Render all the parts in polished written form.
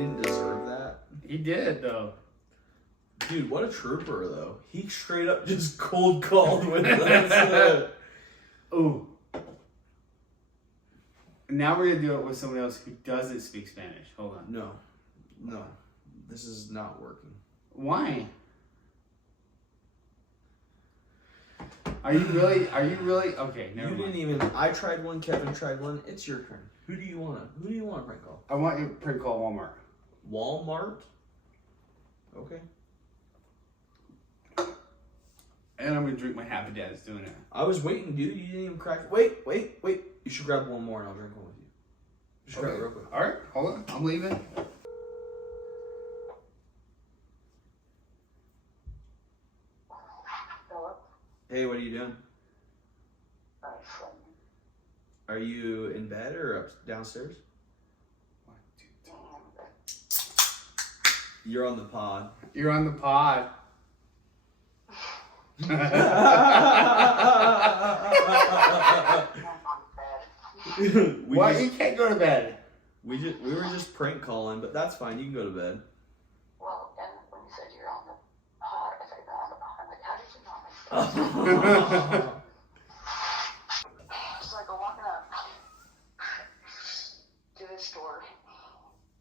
didn't deserve that. He did, though. Dude, what a trooper, though. He straight up just cold called with that. Ooh. Now we're going to do it with someone else who doesn't speak Spanish. Hold on. No. This is not working. Why? Are you really? Okay, never mind. Didn't even. I tried one. Kevin tried one. It's your turn. Who do you want to prank call? I want you to prank call Walmart. Walmart. Okay. And I'm gonna drink my Happy Dad's doing it. I was waiting, dude. You didn't even crack. Wait. You should grab one more, and I'll drink one with you. You should grab it real quick. All right, hold on. I'm leaving. Hey, what are you doing? Are you in bed or downstairs? 1, 2, 3. You're on the pod. You're on the pod. Why you can't go to bed? We were just prank calling, but that's fine. You can go to bed. Well, and when you said you're on the pod, I said you're on the pod. I'm like, how did you know my So I go walking up to this store,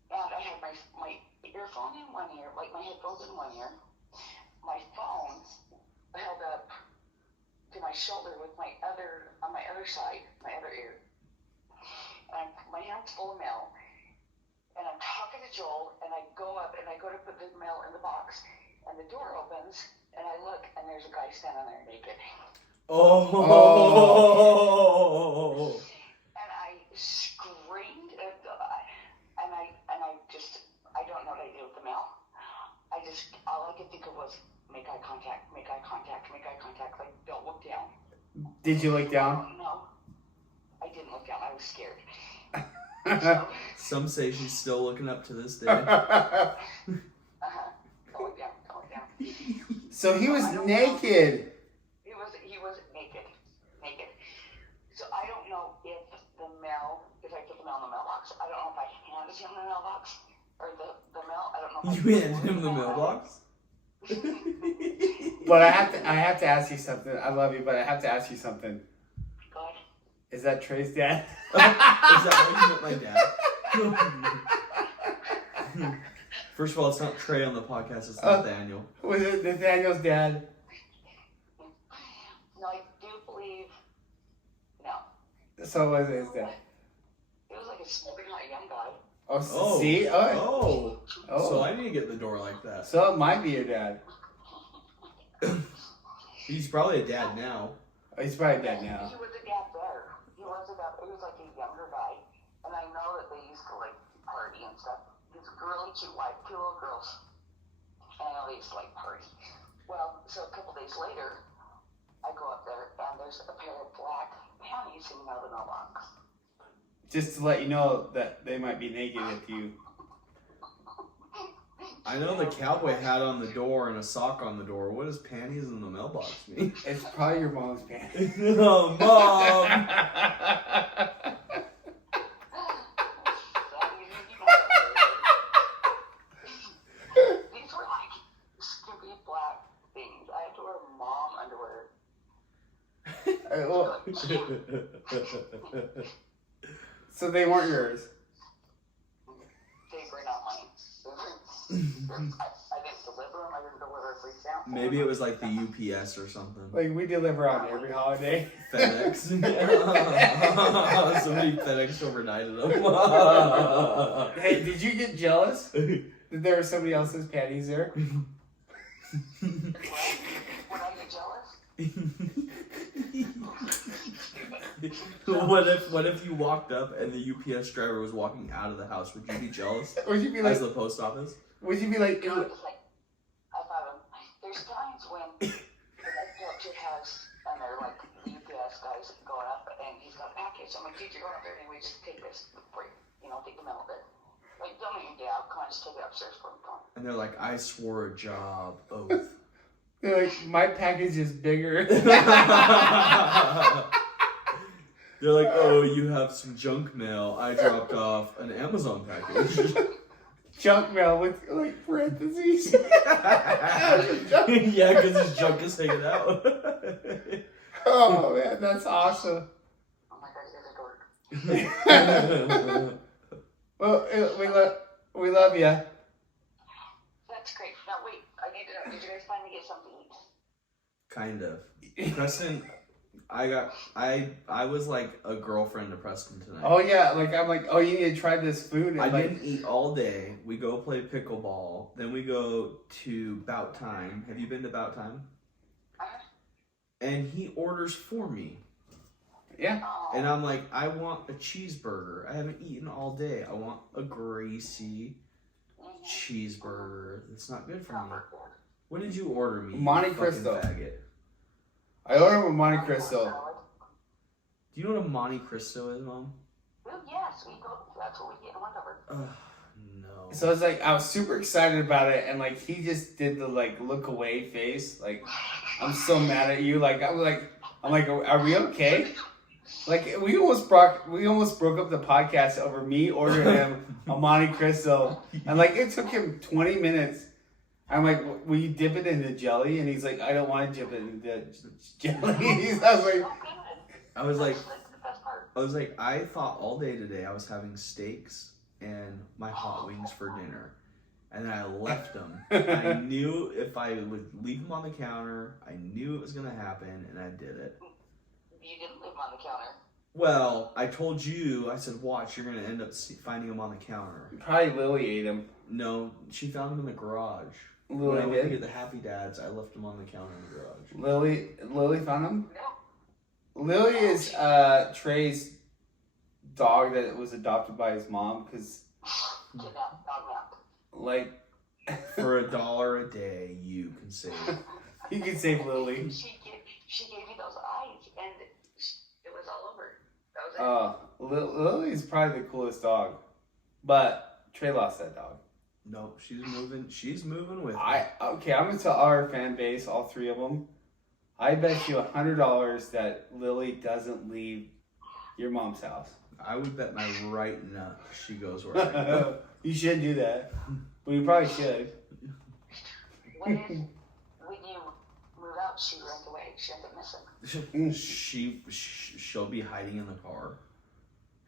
and I had my earphone in one ear, like my headphones in one ear, my phone held up to my shoulder with on my other side, my other ear. And my hand's full of mail. And I'm talking to Joel, and I go up and I go to put the mail in the box, and the door opens, and I look, and there's a guy standing there naked. Oh. And I screamed, and I don't know what I did with the mail. All I could think of was make eye contact, like don't look down. Did you look down? No, I didn't look down. I was scared. Some say she's still looking up to this day. Don't look down. So he was naked. He was naked. So I don't know if I put the mail in the mailbox. I don't know if I handed him the mailbox or the mail. I don't know. You handed him the mailbox? But I have to ask you something. I love you, but I have to ask you something. Go ahead. Is that Trey's dad? Is that how you met my dad? First of all, it's not Trey on the podcast, it's Nathaniel. Was it Nathaniel's dad? No, I do believe. No. So was it his dad? It was like a smoking hot young guy. Oh, see? Oh. So I need to get the door like that. So it might be your dad. He's probably a dad now. Oh, he's probably dead now. He was a dad there. He was like a younger guy. And I know that they used to like party and stuff. He's a really cute wife, 2 little girls. And I know they used to like party. Well, so a couple days later, I go up there and there's a pair of black panties hanging out of the mailbox. Just to let you know that they might be naked if you... I know the cowboy hat on the door and a sock on the door. What does panties in the mailbox mean? It's probably your mom's panties. Oh, Mom! These were like stupid black things. I had to wear mom underwear. So they weren't yours. They were not mine. I didn't deliver them. I didn't deliver a free stamp. Maybe it was like the UPS or something. Like we deliver on every holiday. FedEx. Somebody FedEx overnighted them. Hey, did you get jealous that there was somebody else's panties there? Would I get jealous? What if you walked up and the UPS driver was walking out of the house? Would you be jealous? Would you be like, as the post office? would you be like, I was like, I thought there's times when I go up to your house and they're like the UPS guys going up and he's got a package. I'm like, dude, you're going up there anyway, just take this for you. Take the mail there. Like, don't make me get out. Come on, just take it upstairs for me. Come on. And they're like, I swore a job oath. they're like, my package is bigger. They're like, oh, you have some junk mail. I dropped off an Amazon package. junk mail with like parentheses. Yeah, because his junk is hanging out. Oh man, that's awesome. Oh my god, you guys are dork. Well, we love you. That's great. Now wait, I need to know, did you guys finally get something to eat? Kind of. Preston, I was like a girlfriend to Preston tonight. Oh yeah, like I'm like, oh, you need to try this food. And I like, didn't eat all day. We go play pickleball. Then we go to Bout Time. Have you been to Bout Time? And he orders for me. yeah. Oh, And I'm like, I want a cheeseburger. I haven't eaten all day. I want a greasy cheeseburger. It's not good for me. What did you order me? you Monte fucking Cristo. Faggot? I ordered a Monte Cristo. Do you know what a Monte Cristo is, Mom? Well, yes, we go. That's what we get in Wendover. Ugh, no. So it's like I was super excited about it, and like he just did the like look away face, like I'm so mad at you. Like I'm like, are we okay? Like we almost broke up the podcast over me ordering him a Monte Cristo, and like it took him 20 minutes. I'm like, will you dip it in the jelly? And he's like, I don't want to dip it in the jelly. I was like, Oh, good. That's the best part. I thought all day today I was having steaks and my hot wings for dinner. And then I left them. I knew if I would leave them on the counter, I knew it was going to happen, and I did it. You didn't leave them on the counter. Well, I told you, I said, watch, you're going to end up finding them on the counter. Probably Lily ate him. No, she found them in the garage. When I Lily went to did. get the Happy Dads, I left them on the counter in the garage. Lily found him. No. Lily is Trey's dog that was adopted by his mom because Kidnap, dog nap. like For $1 a day, you can save. you can save Lily. She gave you those eyes, and it was all over. That was it. Lily's probably the coolest dog, but Trey lost that dog. No, she's moving. She's moving with me. I'm gonna tell our fan base, all three of them. I bet you $100 that Lily doesn't leave your mom's house. I would bet my right nut she goes where I go. You should do that. Well, you probably should. When you move out, she runs away. She ends up missing. She'll be hiding in the car.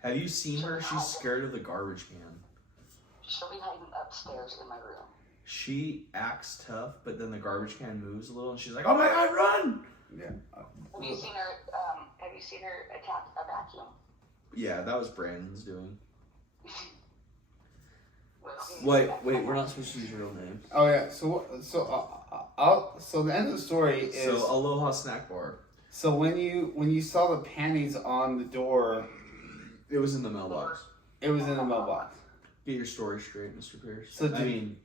Have you seen her? She's scared of the garbage can. She'll be hiding upstairs in my room. She acts tough, but then the garbage can moves a little, and she's like, "Oh my god, run!" Yeah. Have you seen her? Have you seen her attack a vacuum? Yeah, that was Brandon's doing. Well, Wait, we're not supposed to use your real name. Oh yeah. So the end of the story is So Aloha Snack Bar. so when you saw the panties on the door, It was in the mailbox. it was in the mailbox. Get your story straight, Mr. Pierce. So I mean,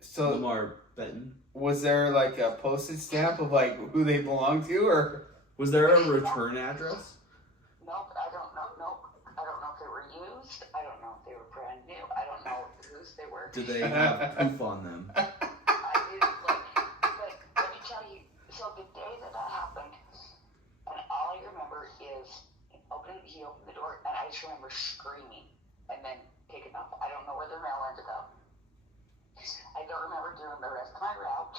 So Lamar Benton. was there like a postage stamp of like who they belong to, or Was there a return address? Nope, I don't know. Nope, I don't know if they were used. I don't know if they were brand new. I don't know whose they were. Did they have poop on them? I didn't look. But let me tell you. So the day that happened, and all I remember is he opened the door, and I just remember screaming, and then taking off. I don't know where the mail ended up. I don't remember doing the rest of my route,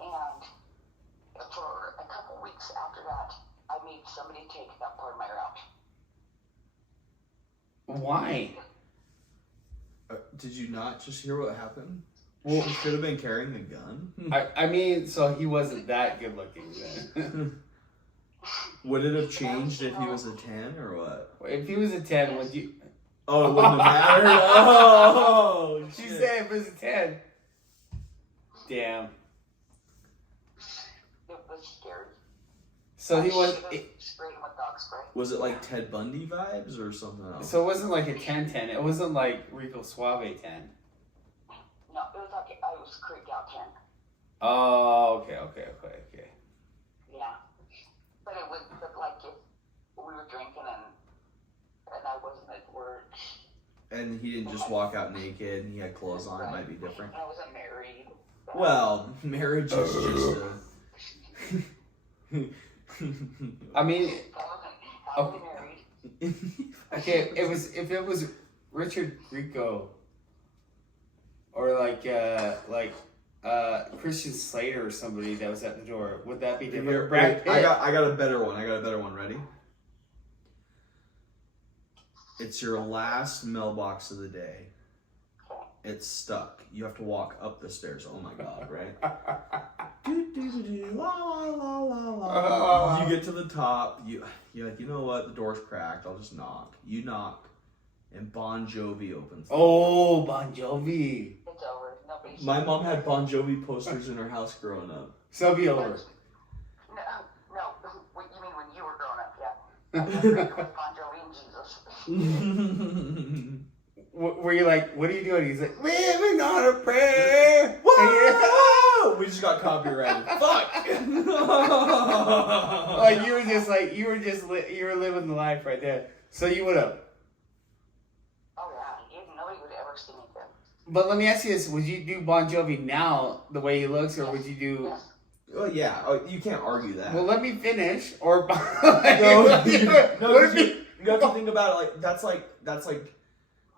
and for a couple weeks after that, I made somebody take that part of my route. why? Did you not just hear what happened? Well, He should have been carrying a gun. I mean, so he wasn't that good looking then. Would it have changed if he was a 10 or what? If he was a 10, would you? Oh, it wouldn't have mattered? Oh, She shit. said if it was a 10. Damn. It was scary. So he was. I should've sprayed him with dog spray. Was it like Ted Bundy vibes or something else? So it wasn't like a 10-10. It wasn't like Rico Suave 10. No, it was like I was creeped out 10. Oh, okay. Yeah. But it would look like if we were drinking and I wasn't at work. And he didn't just walk out naked and he had clothes on, it might be different. And I wasn't married. Well, marriage is just a... I mean, I wasn't happily married. okay. If it was Richard Grieco, or Christian Slater or somebody that was at the door. Would that be different? Here, Brad Pitt. I got a better one. Ready? It's your last mailbox of the day. It's stuck. You have to walk up the stairs. Oh my god, right? La, la, la, la. You get to the top. You're like, you know what? The door's cracked. I'll just knock. You knock, and Bon Jovi opens. Oh, Bon Jovi. It's over. Nobody's. My mom had Bon Jovi posters in her house growing up. So it'll be over. No. What you mean when you were growing up? Yeah. I was with Bon Jovi and Jesus. Were you like, what are you doing? He's like, living on a prayer. Whoa! We just got copyrighted. Fuck! Like you were living the life right there. So you would have. Oh yeah, nobody would ever see me then. But let me ask you this: would you do Bon Jovi now, the way he looks, or would you do? Yes. Well, yeah. Oh, you can't argue that. Well, let me finish. Or No, you have to think about it. That's like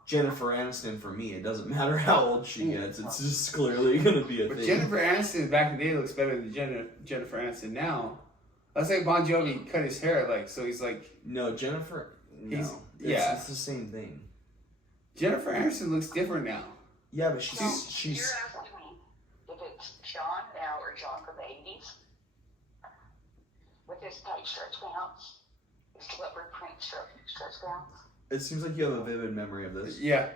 Jennifer Aniston for me. It doesn't matter how old she gets. It's just clearly gonna be a But thing. Jennifer Aniston back in the day looks better than Jennifer Aniston now. Let's say Bon Jovi cut his hair so he's like. No, Jennifer. No, yeah. it's the same thing. Jennifer Aniston looks different now. Yeah, but So she's. you're asking me if it's Sean now or John from the 80s with his tight stretch pants, his leopard print stretch pants. It seems like you have a vivid memory of this. Yeah.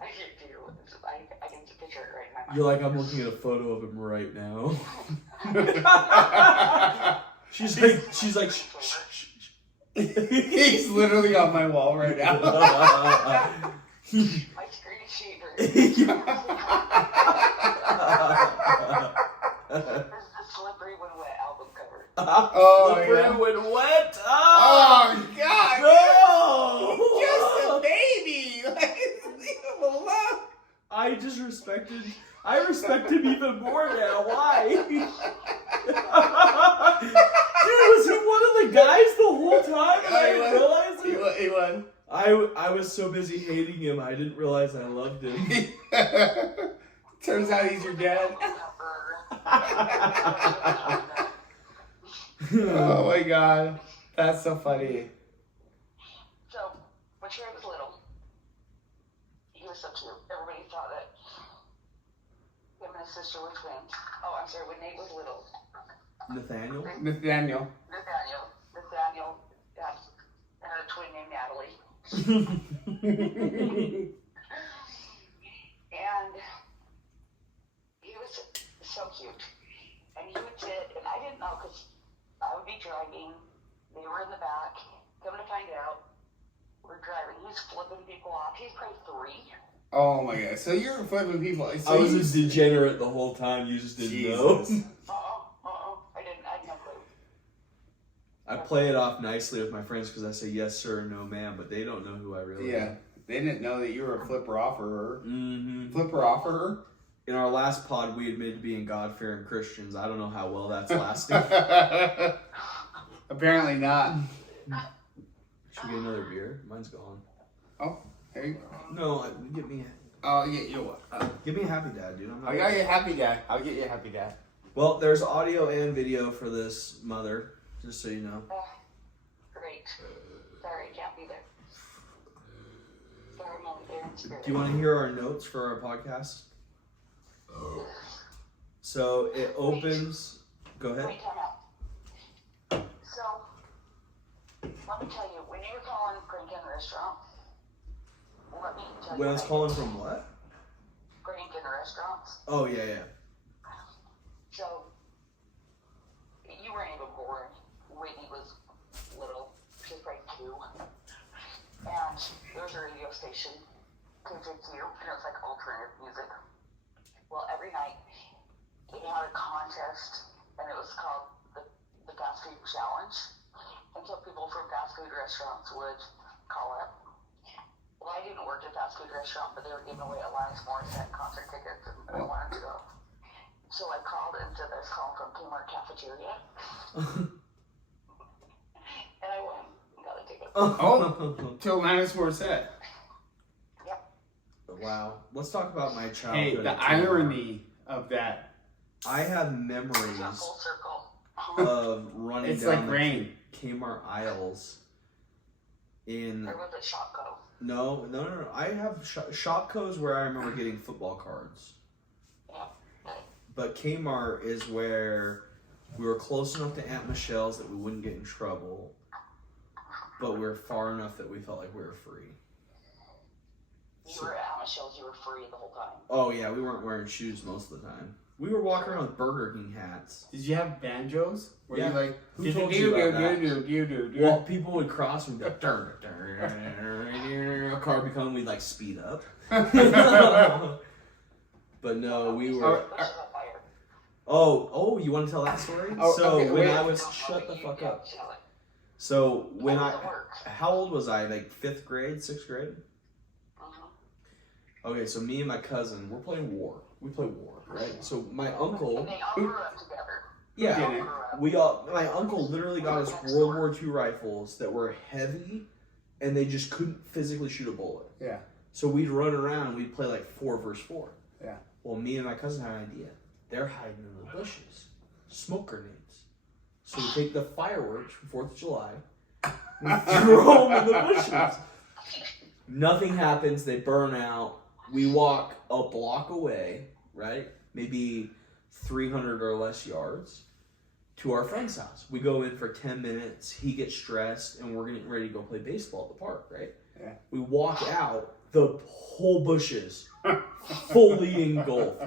I should do. I can picture it right in my mind. You're like, I'm looking at a photo of him right now. she's like, shh, shh, shh. He's literally on my wall right now. My screen shaver. This is the Slippery When Wet album cover. Oh, Slippery yeah. when wet. Oh, God. No! He's just a baby. Like, leave him alone. I respect him even more now. Why? Dude, was he one of the guys the whole time and I didn't realize it? He won. I was so busy hating him, I didn't realize I loved him. Turns out he's your dad. Oh my god. That's so funny. So, when Trey was little, he was so cute. Everybody thought that him and his sister were twins. Oh, I'm sorry, when Nate was little. Nathaniel? Nathaniel. Nathaniel had a twin named Natalie. And he was so cute. And he would sit, and I didn't know because I would be driving. They were in the back. Coming to find out, we're driving. He's flipping people off. He's probably 3. Oh my god. So you're flipping people. So I was a degenerate the whole time, you just didn't know. I had no clue. I play it off nicely with my friends because I say yes sir, no ma'am, but they don't know who I really Yeah. am. They didn't know that you were a flipper offerer. Mm-hmm. Flipper offerer? In our last pod, we admitted being God-fearing Christians. I don't know how well that's lasting. Apparently not. Should we get another beer? Mine's gone. Oh, there you go. No, give me Oh, yeah, you know what? a Happy Dad, dude. I'm not I got you a happy guy. I'll get you a happy guy. Well, there's audio and video for this mother, just so you know. Great. Sorry, I can't be there. Sorry, I'm only there in spirit. Do you want to hear our notes for our podcast? So it opens. Go ahead. Wait, time out. So, let me tell you, when you were calling Grinkin Restaurant, let me tell you. When I was calling from what? Grinkin Restaurants. Oh yeah. So, you weren't even born. Whitney was little. She was probably 2. And there was a radio station, KJQ, and it was like alternative music. Well, every night, they had a contest, and it was called the Fast Food Challenge. And so people from fast food restaurants would call up. Well, I didn't work at a fast food restaurant, but they were giving away Alanis Morissette concert tickets, and I wanted to go. So I called and said I was calling from Kmart Cafeteria. And I went and got a ticket. Oh, till Alanis Morissette. Yep. Wow. Let's talk about my Hey, childhood. the at Kmart. irony of that. I have It's memories a full circle. of running It's down like the rain. Kmart aisles in Or was it Shopko? no. I have Shopko's where I remember getting football cards. Yeah. But Kmart is where we were close enough to Aunt Michelle's that we wouldn't get in trouble, but we were far enough that we felt like we were free. You were at Michelle's, you were free the whole time. Oh yeah, we weren't wearing shoes most of the time. We were walking around with Burger King hats. Did you have banjos? Where Yeah. you like, Who told you about that? do. Well, people would cross and we'd go, a car would come, we'd like speed up. But no, we were. Which is on fire. Oh, you want to tell that story? Oh, So okay, when wait. I was, shut the fuck up. So when How I, does it work? how old was I? Like 5th grade, 6th grade? Mhm. Okay, so me and my cousin, we're playing war. We play war, right? So my uncle, And they all grew up together. yeah, did All it? grew up. my uncle literally got us World War II rifles that were heavy, and they just couldn't physically shoot a bullet. Yeah. So we'd run around and we'd play like 4 versus 4. Yeah. Well, me and my cousin had an idea. They're hiding in the bushes. Smoke grenades. So we take the fireworks from 4th of July, we throw them in the bushes. Nothing happens. They burn out. We walk a block away, right? Maybe 300 or less yards to our friend's house. We go in for 10 minutes. He gets stressed, and we're getting ready to go play baseball at the park, right? Yeah. We walk out. The whole bushes fully engulfed.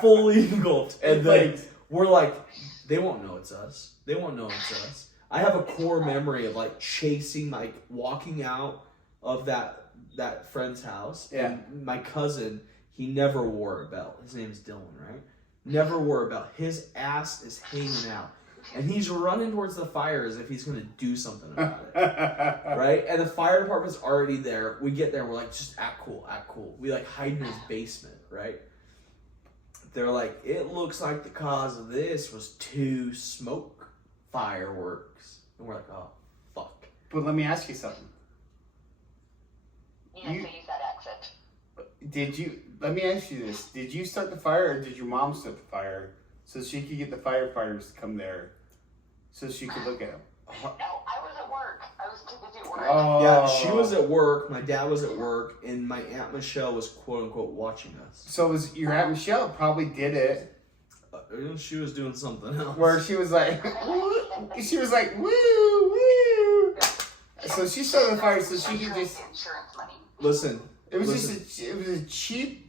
Fully engulfed. And then we're like, they won't know it's us. They won't know it's us. I have a core memory of like chasing, like walking out of that friend's house. Yeah. And my cousin, he never wore a belt. His name is Dylan, right? Never wore a belt. His ass is hanging out. And he's running towards the fire as if he's going to do something about it. Right? And the fire department's already there. We get there and we're like, just act cool, act cool. We like hide in his basement, right? They're like, it looks like the cause of this was 2 smoke fireworks. And we're like, oh, fuck. But let me ask you something. You have to use that accent. Let me ask you this. Did you start the fire or did your mom start the fire so she could get the firefighters to come there so she could look at them? No, I was at work. I was too busy at work. Oh. Yeah, she was at work, my dad was at work, and my Aunt Michelle was quote unquote watching us. So it was your Aunt Michelle probably did it She was doing something else. where she was like, woo, woo. So she started the fire so she could just, Insurance money. Listen, it was listen. it was a cheap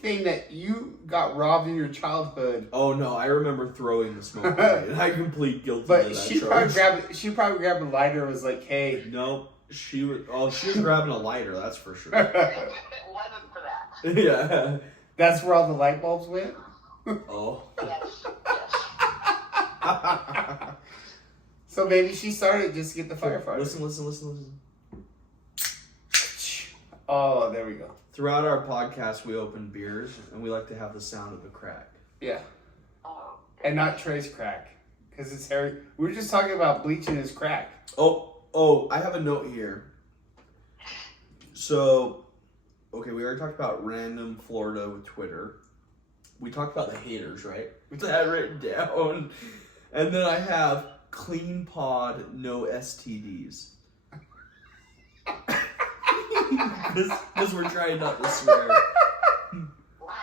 thing that you got robbed in your childhood. Oh no, I remember throwing the smoke grenade. I complete guilty of But that she charge. probably grabbed a lighter and was like, hey. Nope, she was grabbing a lighter, that's for sure. It wasn't for that. Yeah. That's where all the light bulbs went? Oh. Yes. So maybe she started just to get the firefighter. Listen. Oh, there we go. Throughout our podcast, we open beers, and we like to have the sound of a crack. Yeah. Oh, And not Trey's crack. Because it's Harry. We were just talking about bleaching his crack. Oh, I have a note here. So, okay, we already talked about random Florida with Twitter. We talked about the haters, right? We had that written down. And then I have clean pod, no STDs. Because we're trying not to swear. Why?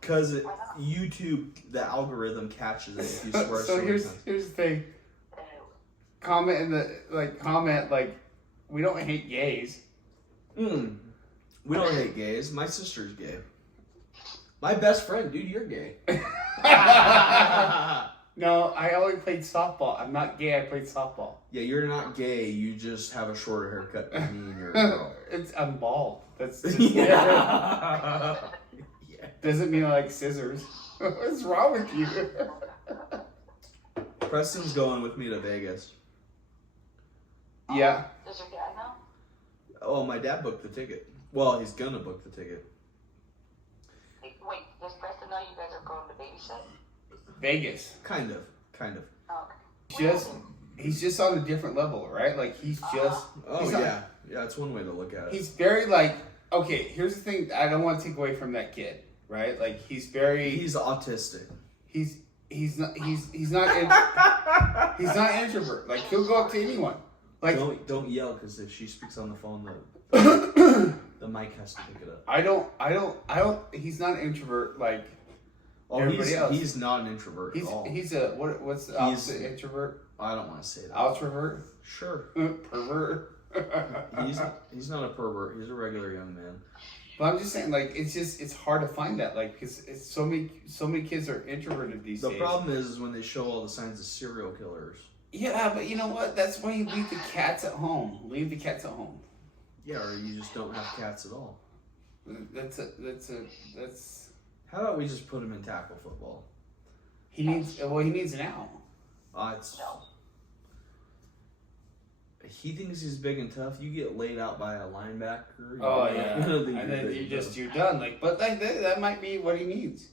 Because YouTube, the algorithm catches it if you swear So many here's times. the thing. Comment we don't hate gays. We don't hate gays. My sister's gay. My best friend, dude, you're gay. No, I only played softball. I'm not gay, I played softball. Yeah, you're not gay. You just have a shorter haircut than me and you're a girl. I'm bald. That's just Yeah. doesn't mean I like scissors. What's wrong with you? Preston's going with me to Vegas. Yeah. Does your dad know? Oh, my dad booked the ticket. Well, he's gonna book the ticket. Wait, does Preston know you guys are going to babysit? Vegas. Kind of. Oh, okay. He's just on a different level, right? Like he's just Oh, He's yeah. Yeah, it's one way to look at it. he's very like okay, here's the thing. I don't want to take away from that kid, right? Like he's autistic. he's not he's not an introvert. Like he'll go up to anyone. Like Don't yell, because if she speaks on the phone, the mic has to pick it up. I don't. He's not an introvert like everybody else. He's not an introvert at all. He's a what's the opposite introvert? I don't want to say that. Ultravert? Sure. Pervert? He's not a pervert. He's a regular young man. But I'm just saying, like, it's hard to find that, like, because it's so many kids are introverted these days. The problem is when they show all the signs of serial killers. Yeah, but you know what? That's why you leave the cats at home. Leave the cats at home. Yeah, or you just don't have cats at all. That's. How about we just put him in tackle football? He needs an out. He thinks he's big and tough. You get laid out by a linebacker. Oh yeah, and then you're done. Like, but like that might be what he needs.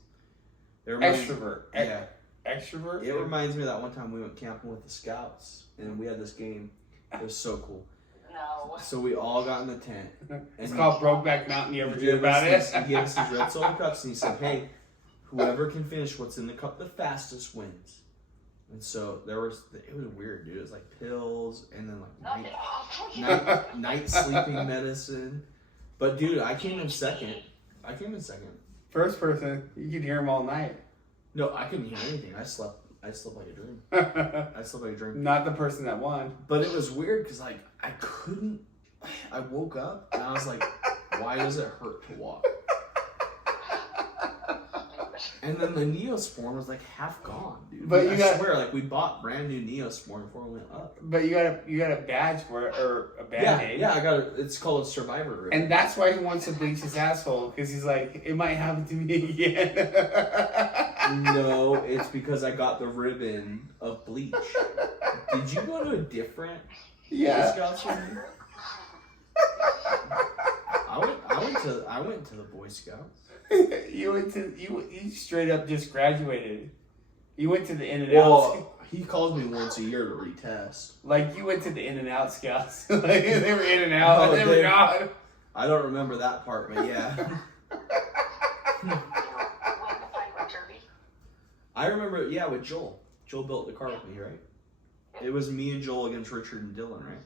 Extrovert. Yeah. Extrovert. It reminds me of that one time we went camping with the scouts, and we had this game. It was so cool. No. So we all got in the tent. It's called Brokeback Mountain. You ever hear about it? He gave us these red solo cups, and he said, "Hey, whoever can finish what's in the cup the fastest wins." And so it was weird, dude. It was like pills and then like night sleeping medicine. But dude, I came in second. First person, you could hear him all night. No, I couldn't hear anything. I slept like a dream. Not the person that won. But it was weird because like I woke up and I was like, why does it hurt to walk? And then the Neosporin was like half gone, dude. But I swear, like we bought brand new Neosporin before we went up. But you got a badge for it or a band-aid. Yeah, I got it. It's called a Survivor ribbon. And that's why he wants to bleach his asshole, because he's like, it might happen to me again. No, it's because I got the ribbon of bleach. Did you go to a different Boy Scouts ribbon? I went to the Boy Scouts. You straight up just graduated. You went to the In and Out. Well, he calls me once a year to retest. Like you went to the In and Out Scouts. Like they were in and out. No, they were gone. I don't remember that part, but yeah. I remember, yeah, with Joel. Joel built the car with me, right? It was me and Joel against Richard and Dylan, right?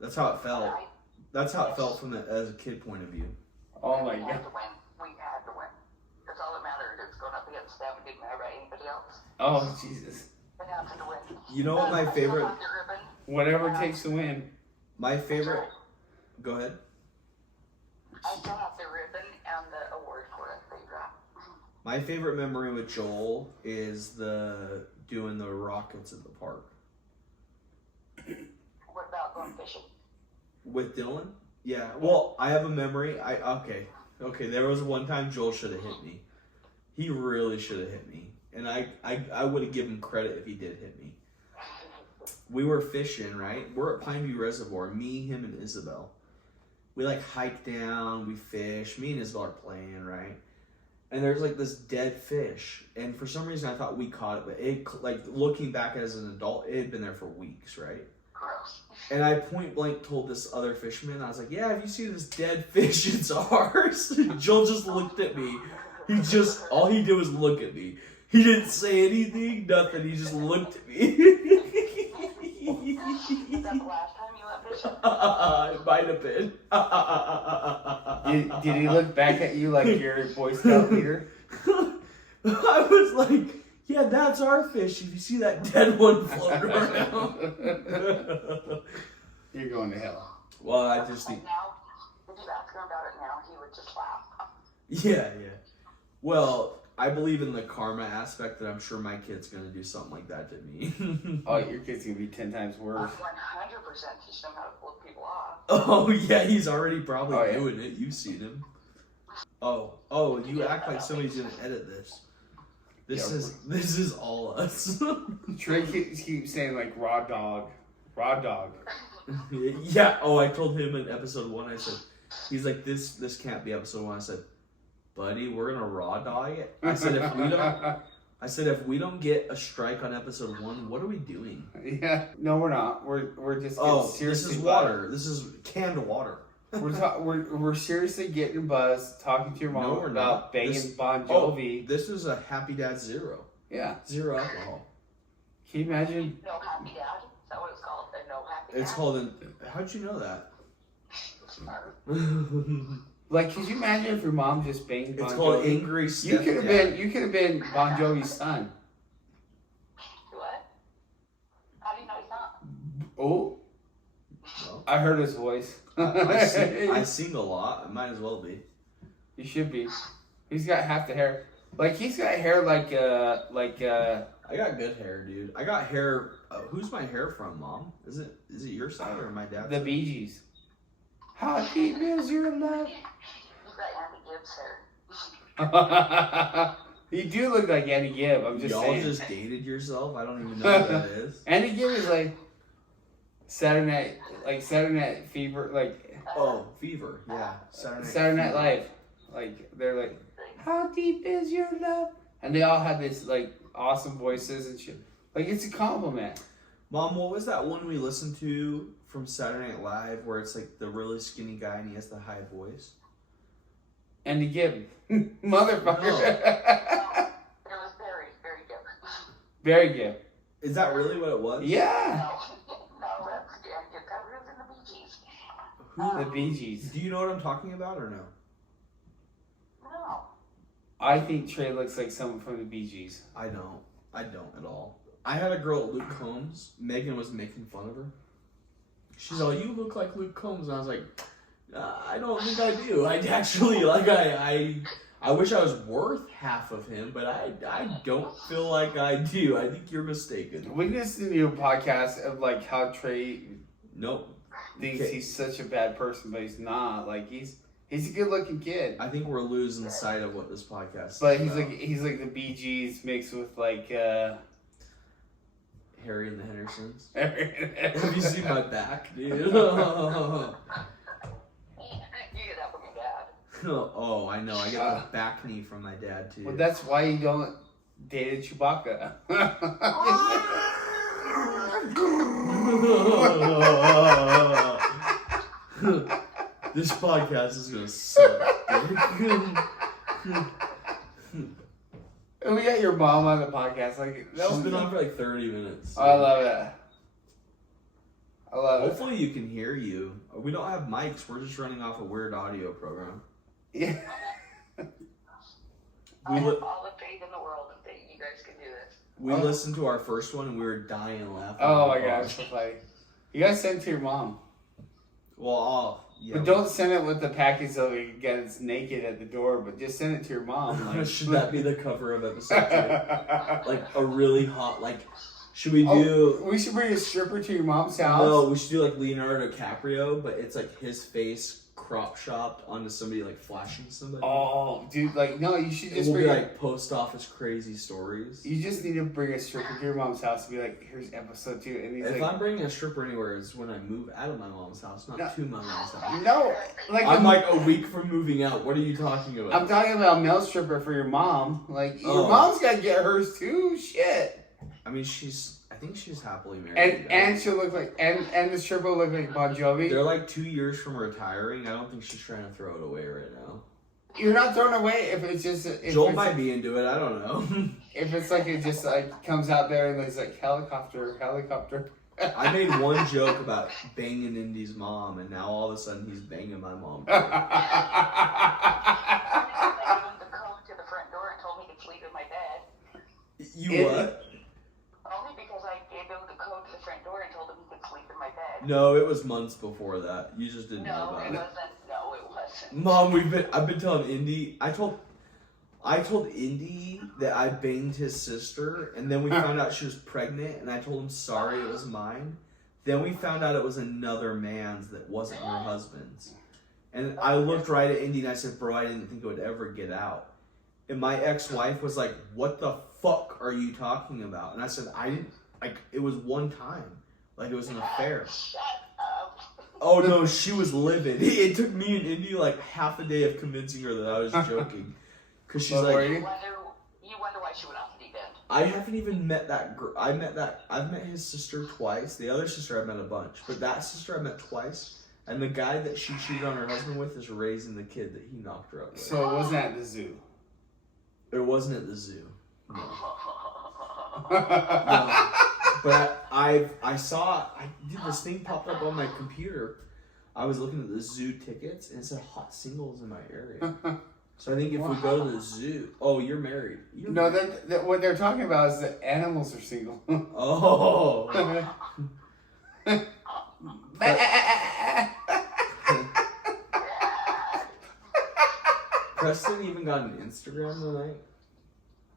That's how it felt. That's how it felt from as a kid point of view. Oh my god. We had to win. That's all that mattered. It's going up against them. It didn't matter about anybody else. Oh Jesus. We had to win. You know what my favorite? Whatever it takes to win. My favorite. Go ahead. I still have the ribbon and the award for it. They dropped. My favorite memory with Joel is doing the rockets at the park. What about going fishing? With Dylan? Yeah. Well, I have a memory. Okay. There was one time Joel should have hit me. He really should have hit me, and I would have given him credit if he did hit me. We were fishing, right? We're at Pineview Reservoir. Me, him, and Isabel. We like hike down. We fish. Me and Isabel are playing, right? And there's like this dead fish, and for some reason I thought we caught it, but it, like looking back as an adult, it had been there for weeks, right? Gross. And I point blank told this other fisherman, I was like, "Yeah, have you seen this dead fish? It's ours." Joel just looked at me. All he did was look at me. He didn't say anything, nothing. He just looked at me. Is that the last time you went fishing? It might have been. Did he look back at you like you're a Boy Scout leader? I was like, yeah, that's our fish. If you see that dead one floating around. You're going to hell. Well, I just think. Now, if you ask him about it now, he would just laugh. Yeah. Well, I believe in the karma aspect that I'm sure my kid's going to do something like that to me. Oh, your kid's going to be 10 times worse. 100% teach them how to flip people off. Oh, yeah, he's already probably Oh, yeah. doing it. You've seen him. Oh, you act like somebody's going to edit this. This is all us. Trey keeps saying like raw dog. Yeah. Oh, I told him in episode 1. I said, he's like, this can't be episode 1. I said, buddy, we're gonna raw dog it. I said if we don't get a strike on episode 1, what are we doing? Yeah. No, we're not. We're just. This is water. This is canned water. We're seriously getting buzzed talking to your mom No, we're about not. banging This- Bon Jovi. This is a Happy Dad Zero. Yeah. Zero alcohol. Can you imagine? No happy dad. Is that what it's called? A no happy dad. It's called an. How'd you know that? Smart. Like, could you imagine if your mom just banged Bon It's called Jovi? Angry You Stepdad. could have been Bon Jovi's son. What? How do you know he's not? Oh, Well, I heard his voice. I sing a lot. I might as well be. He should be. He's got half the hair. Like he's got hair like I got good hair, dude. I got hair. Who's my hair from, Mom? Is it your side or my dad's? the Bee Gees. How deep is your love? You've got Andy Gibbs hair. You do look like Andy Gibb. I'm just Y'all saying. just dated yourself. I don't even know what that is. Andy Gibb is like Saturday Night Fever, like Oh, Fever. Yeah. Saturday Night Fever. Live. Like they're like, how deep is your love? And they all have this like awesome voices and shit. Like it's a compliment. Mom, what was that one we listened to from Saturday Night Live where it's like the really skinny guy and he has the high voice? Andy Gibb, motherfucker. No. It was very good. Very good. Is that really what it was? Yeah. No, that's Andy Gibbs. That was in the Bee Gees. Who? The Bee Gees. Do you know what I'm talking about or no? No. I think Trey looks like someone from the Bee Gees. I don't. I don't at all. I had a girl at Luke Combs. Megan was making fun of her. She's all, "You look like Luke Combs," and I was like, "I don't think I do. I actually like. I wish I was worth half of him, but I don't feel like I do. I think you're mistaken." We just need to do a podcast of like how Trey Nope. thinks Okay. he's such a bad person, but he's not. Like he's a good looking kid. I think we're losing sight of what this podcast is But he's about. like the Bee Gees mixed with like Harry and the Hendersons. Have Have you seen my back, dude? You get that from your dad. Oh, I know. I got the back knee from my dad too. Well, that's why you don't date a Chewbacca. This podcast is gonna suck. And we got your mom on the podcast. Like that She's was been on for like 30 minutes. I love it. I love it. Hopefully you can hear you. We don't have mics. We're just running off a weird audio program. Yeah. I We have li- all the faith in the world that you guys can do this. We listened to our first one and we were dying laughing. Oh my god, it's so funny. You gotta send it to your mom. Well, yeah. But don't send it with the package so you get it's naked at the door, but just send it to your mom. Like, Should that be the cover of episode 2? Like a really hot, like, should we do... we should bring a stripper to your mom's house. No, we should do like Leonardo DiCaprio, but it's like his face crop shopped onto somebody like flashing somebody. Oh, dude, like no, you should It just will be bring. like post office crazy stories. You just need to bring a stripper to your mom's house and be like, "Here's episode 2," and he's If like, I'm bringing a stripper anywhere, it's when I move out of my mom's house, not No. to my mom's house. "No, like I'm like a week from moving out. What are you talking about? I'm talking about a male stripper for your mom. Like your Oh. mom's gotta get hers too. Shit." I mean, I think she's happily married. And she'll look like and the stripper will look like Bon Jovi. They're like 2 years from retiring. I don't think she's trying to throw it away right now. You're not throwing away if it's just if Joel it's, might be into it. I don't know. if it's like it just like comes out there and there's like helicopter. I made one joke about banging Indy's mom, and now all of a sudden he's banging my mom. I gave him the code to the front door and told me to sleep in my bed. You what? Only because I gave him the code to the front door and told him he could sleep in my bed. No, it was months before that. You just didn't know No, about it it. wasn't. No, it wasn't. Mom, I've been telling Indy. I told Indy that I banged his sister, and then we found out she was pregnant, and I told him sorry, it was mine. Then we found out it was another man's that wasn't her husband's. And I looked right at Indy and I said, "Bro, I didn't think it would ever get out." And my ex-wife was like, "What the fuck are you talking about?" And I said, "I didn't, like, it was one time. Like, it was an affair." Shut up. Oh no, she was livid. It took me and Indy like half a day of convincing her that I was joking. Cause she's Well, were like, you? You wonder why she went off the deep end. I haven't even met that girl. I've met his sister twice. The other sister I've met a bunch, but that sister I met twice. And the guy that she cheated on her husband with is raising the kid that he knocked her up with. So it wasn't at the zoo. It wasn't at the zoo. No. No. But dude, this thing popped up on my computer. I was looking at the zoo tickets and it said hot singles in my area. So I think if we go to the zoo, oh, you're married. No, what they're talking about is that animals are single. Oh. Preston even got an Instagram tonight.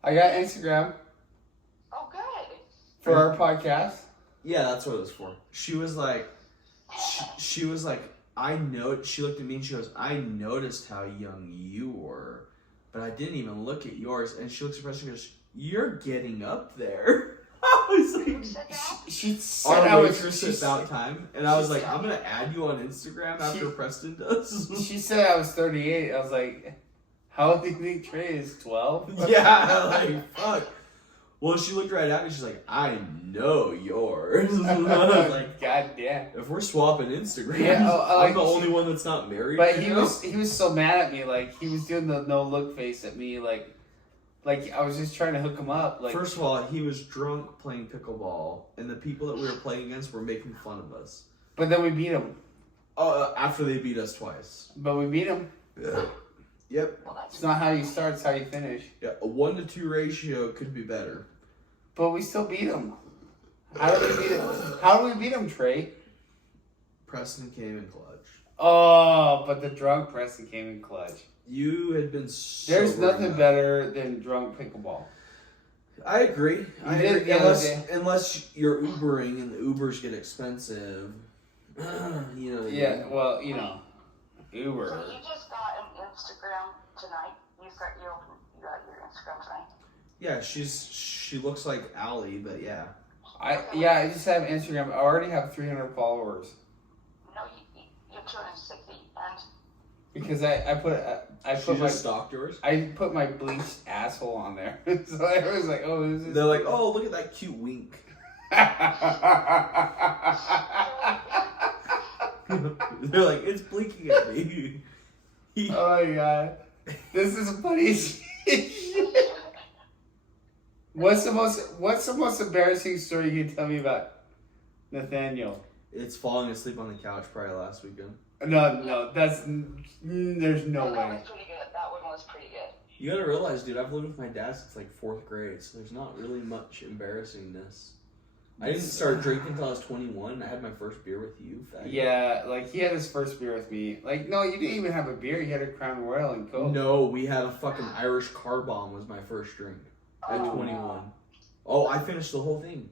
I got Instagram Oh, good. for our podcast. Yeah, that's what it was for. She was like, she was like, she looked at me and she goes, I noticed how young you were, but I didn't even look at yours. And she looks at Preston and goes, you're getting up there. I was Who like, said that? She said our I was. waitress at About Time. And I was like, I'm going to add you on Instagram after Preston does. She said I was 38. I was like, how old do you think Trey is? 12? Yeah, like, fuck. Well, she looked right at me. She's like, I know yours. I was like, God damn. if we're swapping Instagram, Yeah, I'm the only one that's not married. But right he now. was so mad at me. Like, he was doing the no look face at me. Like I was just trying to hook him up. Like, First of all, he was drunk playing pickleball, and the people that we were playing against were making fun of us. but then we beat him. After they beat us twice. But we beat him. Yep. Well, that's It's not how you start, it's how you finish. Yeah, a 1-to-2 ratio could be better. But we still beat him. How do we beat him? How do we beat him, Trey? Preston came in clutch. Oh, but the drunk Preston came in clutch. You had been so There's nothing up. better than drunk pickleball. I agree. I did agree. the other day. Unless you're Ubering and the Ubers get expensive. You know what I Yeah, mean? well, you know, So Uber. you just got an Instagram tonight. You got your Instagram tonight. Yeah, she looks like Allie, but yeah. I just have Instagram. I already have 300 followers No, you're 260, and because I She put my just stalked yours. I put my bleached asshole on there. So I was like, oh, this is. They're like, oh, look at that cute wink. They're like, it's blinking at me. Oh my god, this is funny shit. What's the most embarrassing story you can tell me about Nathaniel? It's falling asleep on the couch probably last weekend. No, there's no that way. was pretty good. That one was pretty good. You gotta realize, dude, I've lived with my dad since like 4th grade, so there's not really much embarrassingness. I didn't start drinking until I was 21. I had my first beer with you. Faggot. Yeah, like he had his first beer with me. Like, no, you didn't even have a beer. You had a Crown Royal and Coke. No, we had a fucking Irish car bomb was my first drink at Oh, 21. Oh, I finished the whole thing.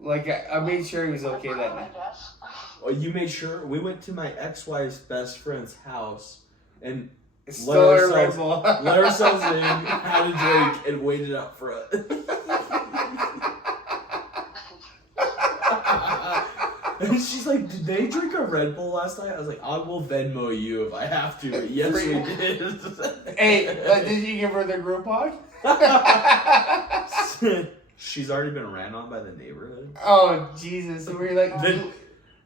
Like I made sure he was okay that I night. guess. Oh, you made sure? We went to my ex-wife's best friend's house and Still a Red ourselves- Bull. let ourselves in, had a drink, and waited out front. And she's like, did they drink a Red Bull last night? I was like, I will Venmo you if I have to. But yes, we did. Hey, did you give her the Groupon? She's already been ran on by the neighborhood. Oh Jesus! So we're like, The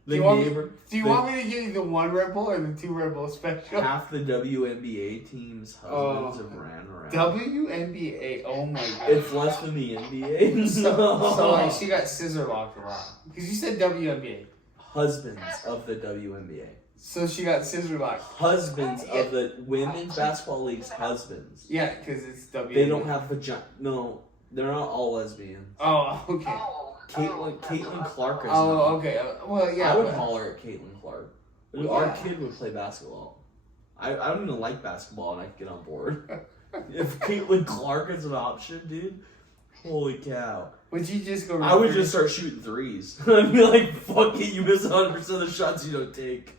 do you want me- neighbor. do you want me to give you the 1 Red Bull or the 2 Red Bull special? Half the WNBA team's husbands have ran around. WNBA. Oh my god. It's less than the NBA. So like she got scissor locked around because you said WNBA. Husbands of the WNBA. So she got scissor locked. Husbands of the women's basketball league's husbands. Yeah, because it's WNBA. They don't have vagina. No, they're not all lesbians. Oh, okay. Caitlin Clark is. Oh, not. okay. Well, yeah. I would but- holler at Caitlin Clark. Yeah. Our kid would play basketball. I don't even like basketball, and I could get on board. If Caitlin Clark is an option, dude, holy cow! Would you just go? I would just start shooting threes. I'd be like, "Fuck it, you miss 100% of the shots you don't take."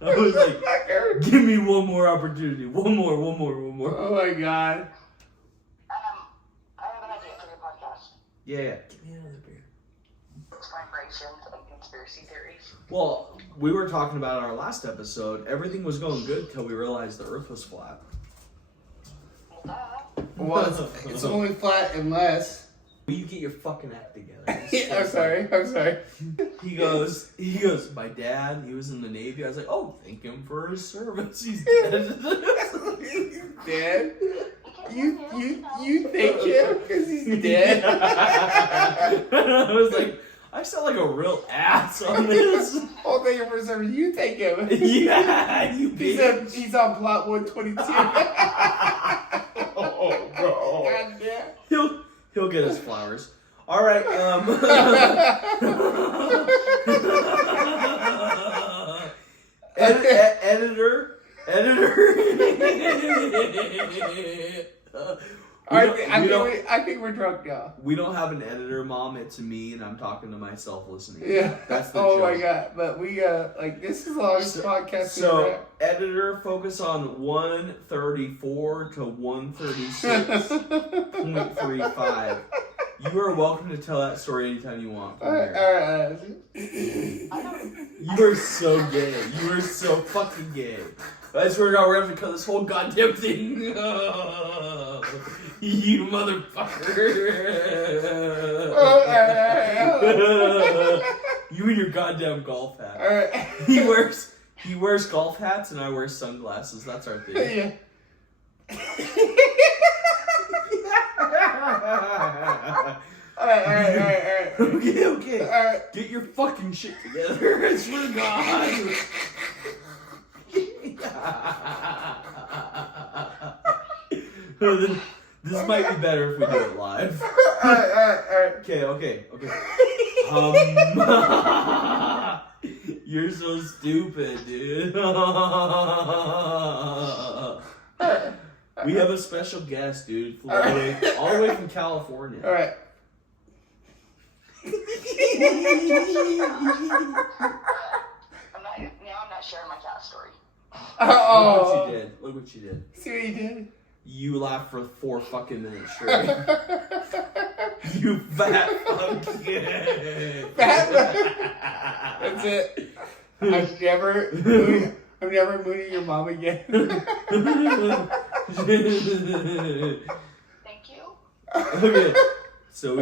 I was like, "Give me one more opportunity, one more." Oh my god. I have an idea for your podcast. Yeah, give me another beer. It's vibrations and conspiracy theories. Well, we were talking about our last episode. Everything was going good till we realized the Earth was flat. Well, duh. Well, it's only flat unless Will you get your fucking act together? I'm sorry. He goes, my dad, he was in the Navy. I was like, oh, thank him for his service. He's dead. Dad? You thank him because he's dead? I was like, I sound like a real ass on this. Oh, thank him for his service. You thank him. Yeah, you bitch. He's on plot 122. Oh, no. God damn. He'll get his flowers. All right. Editor. I think we're drunk now. We don't have an editor, Mom. It's me, and I'm talking to myself listening. Yeah. That's the Oh joke. my god. But we this is the longest podcast. So editor, focus on 134 to 136.35. You are welcome to tell that story anytime you want. From here. Alright. You are so gay. You are so fucking gay. I swear to God, we're gonna have to cut this whole goddamn thing. You motherfucker. You and your goddamn golf hat. Alright. He wears golf hats and I wear sunglasses. That's our thing. Yeah. Alright. Okay. Alright. Get your fucking shit together. I swear to God. This might be better if we do it live. Alright. Okay. You're so stupid, dude. We have a special guest, dude. Flew all the way from California. Alright. I'm not sharing my cat story. Oh. Look what you did. See what you did? You laughed for 4 fucking minutes straight. You fat fuck. That's it. I'm never mooning your mom again. Thank you. Okay, so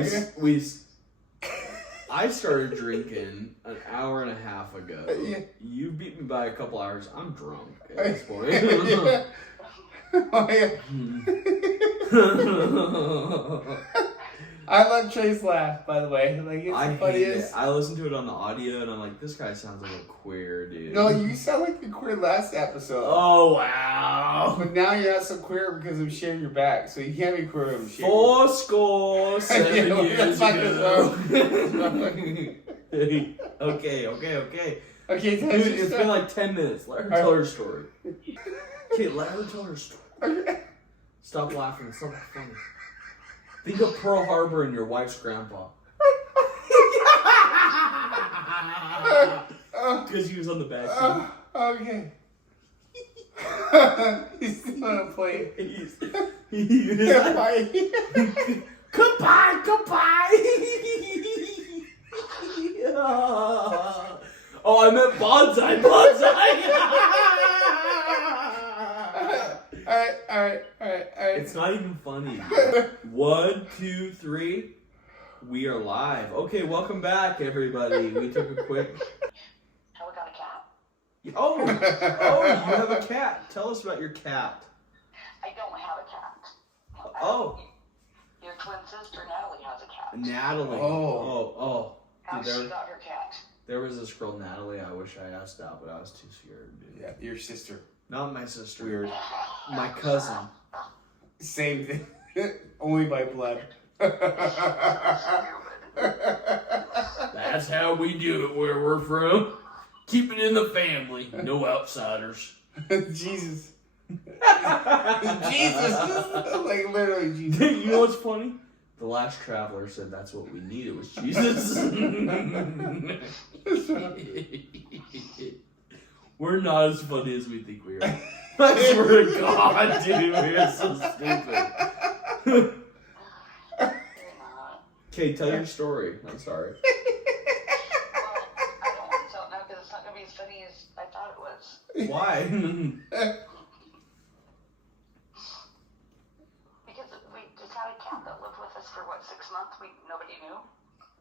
I started drinking an hour and a half ago. Yeah. You beat me by a couple hours. I'm drunk at this point. Yeah. Oh, yeah. I love Trey's laugh, by the way. Like, it's I the hate funniest. it. I listened to it on the audio and I'm like, this guy sounds like a queer dude. No, you sound like the queer last episode. Oh, wow. But now you're not so queer because I'm sharing your back, so you can't be queer when I'm sharing. 4 score 7 Yeah, years that's ago. Okay, Okay, tell dude, us your it's story. been like 10 minutes. Let her tell her story. Okay, let her tell her story. Okay. Stop laughing. It's not that funny. Think of Pearl Harbor and your wife's grandpa. Because he was on the back seat. Okay. He's still on a plane. He was like, goodbye. Oh, I meant bonsai. Alright. It's not even funny. 1, 2, 3. We are live. Okay, welcome back, everybody. We took a quick. Have we got a cat? Oh, you have a cat. Tell us about your cat. I don't have a cat. Oh. Your twin sister Natalie has a cat. Natalie. Oh. How Dude, she got her cat? there was this girl, Natalie. I wish I asked out, but I was too scared, dude. Yeah, your sister. Not my sister. Weird. My cousin. Same thing. Only by blood. That's how we do it where we're from. Keep it in the family. No outsiders. Jesus. Jesus. Like literally Jesus. You know what's funny? The last traveler said that's what we needed was Jesus. We're not as funny as we think we are. I swear to God, dude, we are so stupid. Okay, tell your story. I'm sorry. Well, I don't want to tell it now because it's not going to be as funny as I thought it was. Why? Because we just had a cat that lived with us for, 6 months? We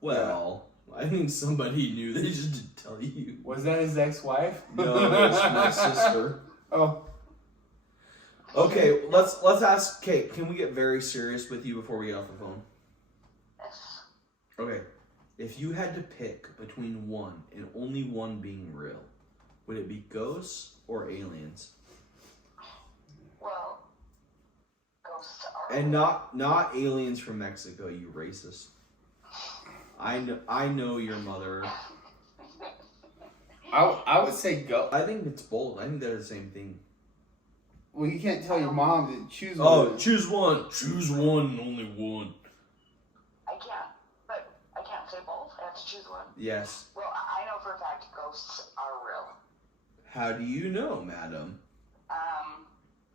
Well, I think somebody knew. They just didn't tell you. Was that his ex-wife? No, it's my sister. Oh. Okay, let's ask Kate. Can we get very serious with you before we get off the phone? Yes. Okay, if you had to pick between one and only one being real, would it be ghosts or aliens? Well, ghosts are. And not aliens from Mexico, you racist. I know your mother. I would say go. I think it's both. I think they're the same thing. Well, you can't tell your mom to choose one. Oh, choose one. Choose one and only one. I can't, but I can't say both. I have to choose one. Yes. Well, I know for a fact ghosts are real. How do you know, madam?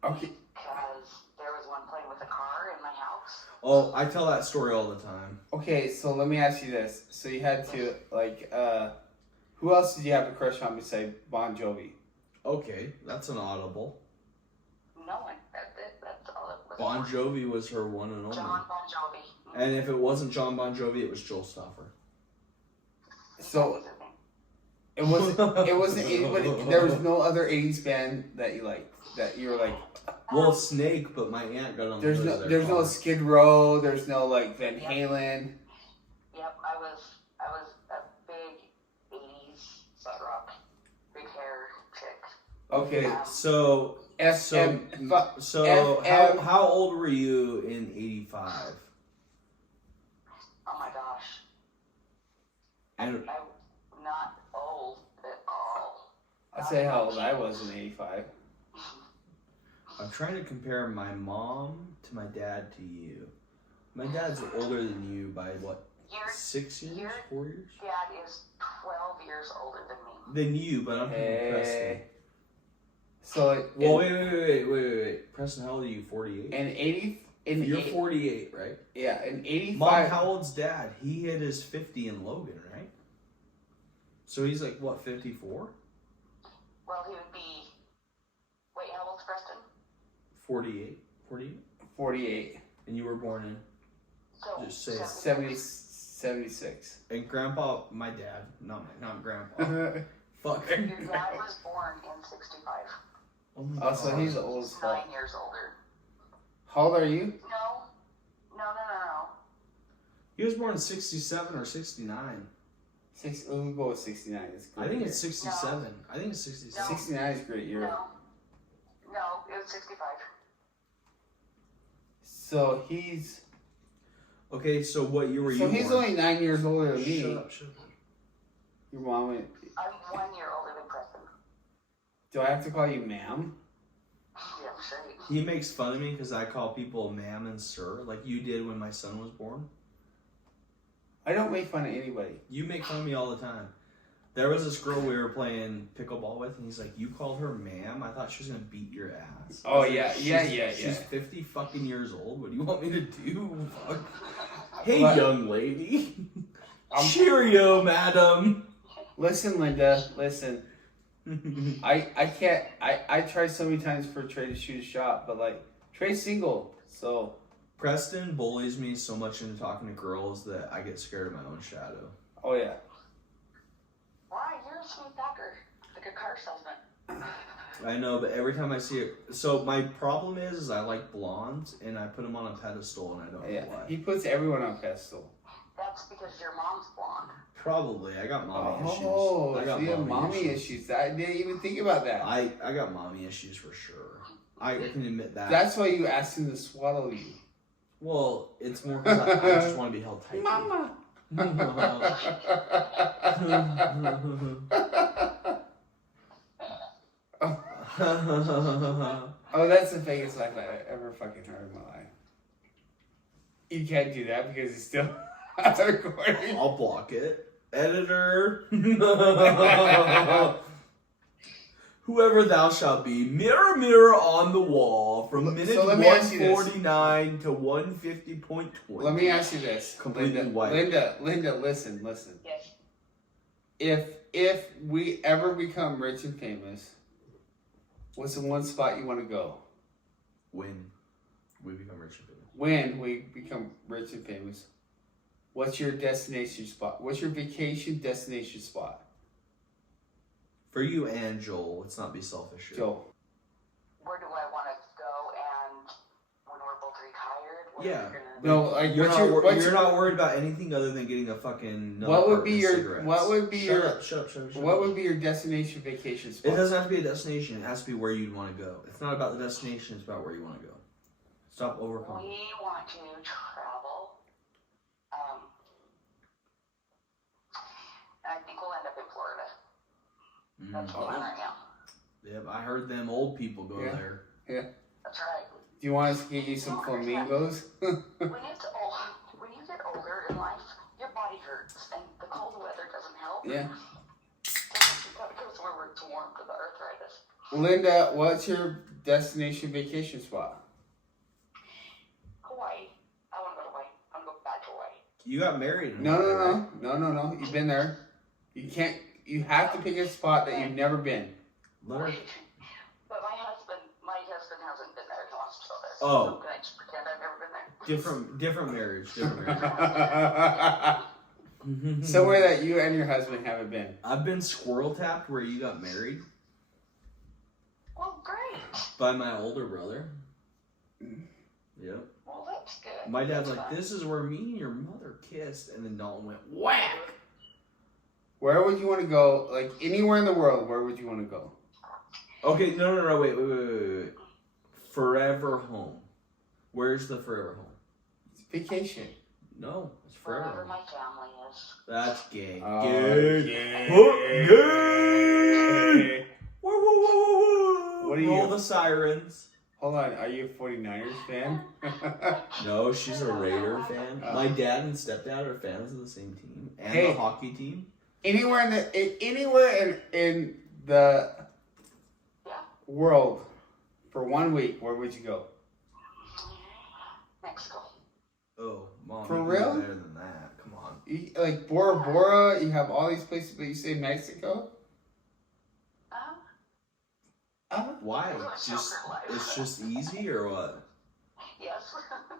Okay. Because there was one playing with a car in my house. Oh, I tell that story all the time. Okay, so let me ask you this. So you had to, like, who else did you have a crush on besides Bon Jovi? Okay, that's an audible. No one. That's all it was. Bon Jovi was her one and only. John Bon Jovi. And if it wasn't John Bon Jovi, it was Joel Stoffer. So it wasn't anybody. There was no other '80s band that you liked. That you were like. Well, Snake, but my aunt got on. There's no car. Skid Row. There's no like Van Halen. Yep, I was a big 80s butt rock, big hair chick. Okay. So FM. how old were you in '85? Oh my gosh. And I'm not old at all. I'll say how old I was in '85. I'm trying to compare my mom to my dad to you. My dad's older than you by what? Your 6 years? 4 years? dad is 12 years older than me. Than you, but I'm thinking Preston. Hey. So Well, wait. Preston, how old are you? 48? You're 48, right? Yeah, in '85. Mom, how old's dad? He hit his 50 in Logan, right? So he's like, what, 54? Well, he would be. Wait, how old's Preston? 48? 48? 48. And you were born in? So, Just say 76. And grandpa, my dad, not grandpa. Fuck. Your dad was born in 65. Oh, my Oh, so God. he's old as fuck. 9 years older. How old are you? No. He was born in 67 or 69. We'll go with 69. It's I think it's 67. I think it's 67. 69 is a great year. No, it was 65. So he's. Okay, so what year were you So born? he's only 9 years older than me. Shut up. Your mom went. I'm 1 year older than Preston. Do I have to call you ma'am? Yeah, sure. He makes fun of me because I call people ma'am and sir, like you did when my son was born. I don't make fun of anybody. You make fun of me all the time. There was this girl we were playing pickleball with, and he's like, "You called her ma'am? I thought she was gonna beat your ass." Oh, I was yeah, like, yeah. She's 50 fucking years old. What do you want me to do? Fuck. Hey, What? young lady. Cheerio, madam. Listen, Linda. Listen. I can't. I tried so many times for Trey to shoot a shot, but like Trey's single, so. Preston bullies me so much into talking to girls that I get scared of my own shadow. Oh yeah. Why? You're a smooth talker. Like a car salesman. I know, but every time I see it, so my problem is I like blondes, and I put them on a pedestal, and I don't Yeah. know why. He puts everyone on pedestal. That's because your mom's blonde. Probably, I got mommy issues. Oh, I got so you have mommy issues. I didn't even think about that. I got mommy issues for sure. I can admit that. That's why you asked him to swaddle you. Well, it's more because I just want to be held tightly. Mama. Oh, that's the fakest laugh I ever fucking heard in my life. You can't do that because it's still recording. I'll block it. Editor. Whoever thou shalt be, mirror, mirror on the wall, from minute So let me ask you this. 149 to 150.20. Let me ask you this. Completely white. Linda, listen. Yes. If we ever become rich and famous, what's the one spot you want to go? When we become rich and famous. When we become rich and famous, What's your destination spot? What's your vacation destination spot? For you and Joel, let's not be selfish here. Joe. Where do I want to go? And when we're both retired, what Yeah. are we gonna No, like You're, what's not, your, wor- what's you're your, not worried about anything other than getting a fucking. what would be your cigarettes. what would be Shut your up, shut up, shut up, shut what up. would be your destination vacation spot? It doesn't have to be a destination. It has to be where you'd want to go. It's not about the destination. It's about where you want to go. Stop overcoming. We want to travel. And I think we'll end up in Florida. That's the plan right now. Yep, I heard them old people go Yeah. there. That's right. Do you want us to get you some flamingos? When you get older in life, your body hurts, and the cold weather doesn't help. Yeah. So you gotta go somewhere where it's warm for the arthritis. Linda, what's your destination vacation spot? Hawaii. I want to go to Hawaii. I want to go back to Hawaii. You got married. In No, Hawaii, no, right? no. You've been there. You can't. You have to pick a spot that you've never been. Let her- But my husband hasn't been there. He wants to go there. Oh. So can I just pretend I've never been there? Different marriage. Different marriage. Somewhere that you and your husband haven't been. I've been squirrel tapped where you got married Well, great. by my older brother. Yep. Well, that's good. My dad's That's like, fun. this is where me and your mother kissed, and then Dalton went whack. Where would you want to go? Like anywhere in the world, where would you want to go? Okay, no, wait. Forever home. Where's the forever home? It's vacation. No, it's forever Wherever home. my family is. That's gay. Oh, Gay. gay. Gay. Woo, woo, woo, woo, woo. What are Roll you? the sirens. Hold on, are you a 49ers fan? No, she's a Raider fan. Oh. My dad and stepdad are fans of the same team and Hey. the hockey team. Anywhere in the Yeah. world for 1 week, where would you go? Mexico. Oh, mom, For you can real? do better than that. Come on. You, like Bora Bora, you have all these places, but you say Mexico? Why? It's Just soccer life. it's just easy or what? Yes.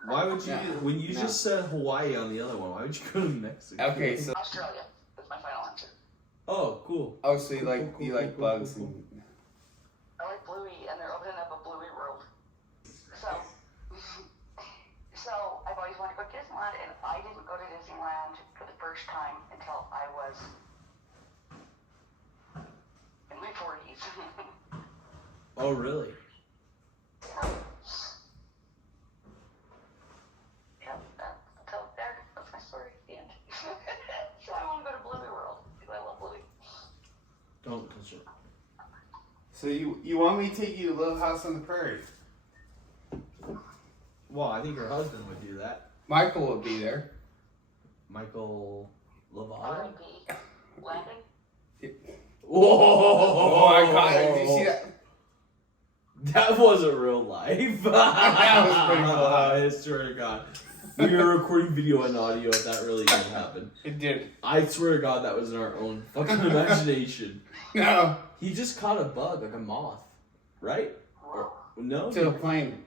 Why would you? No. When you No. just said Hawaii on the other one, why would you go to Mexico? Okay, so Australia. That's my final answer. Oh, cool. oh, so you like Cool, you cool, like cool, bugs cool, and I like Bluey, and they're opening up a Bluey world. So I've always wanted to go to Disneyland, and I didn't go to Disneyland for the first time until I was in my 40s. Oh, really? Yep, so there, that's my story at the end. So I want to go to Bluey World, because I love Bluey. Don't touch it. So you want me to take you to Little House on the Prairie? Well, I think her husband would do that. Michael will be there. Michael Lovato. R.I.P. Landon. Whoa! Oh, I caught it. Did you see that? That wasn't real life. That was pretty cool. I swear to God. We were recording video and audio if that really did happen. It did. I swear to God that was in our own fucking imagination. No. He just caught a bug, like a moth. Right? Or, no? To a plane.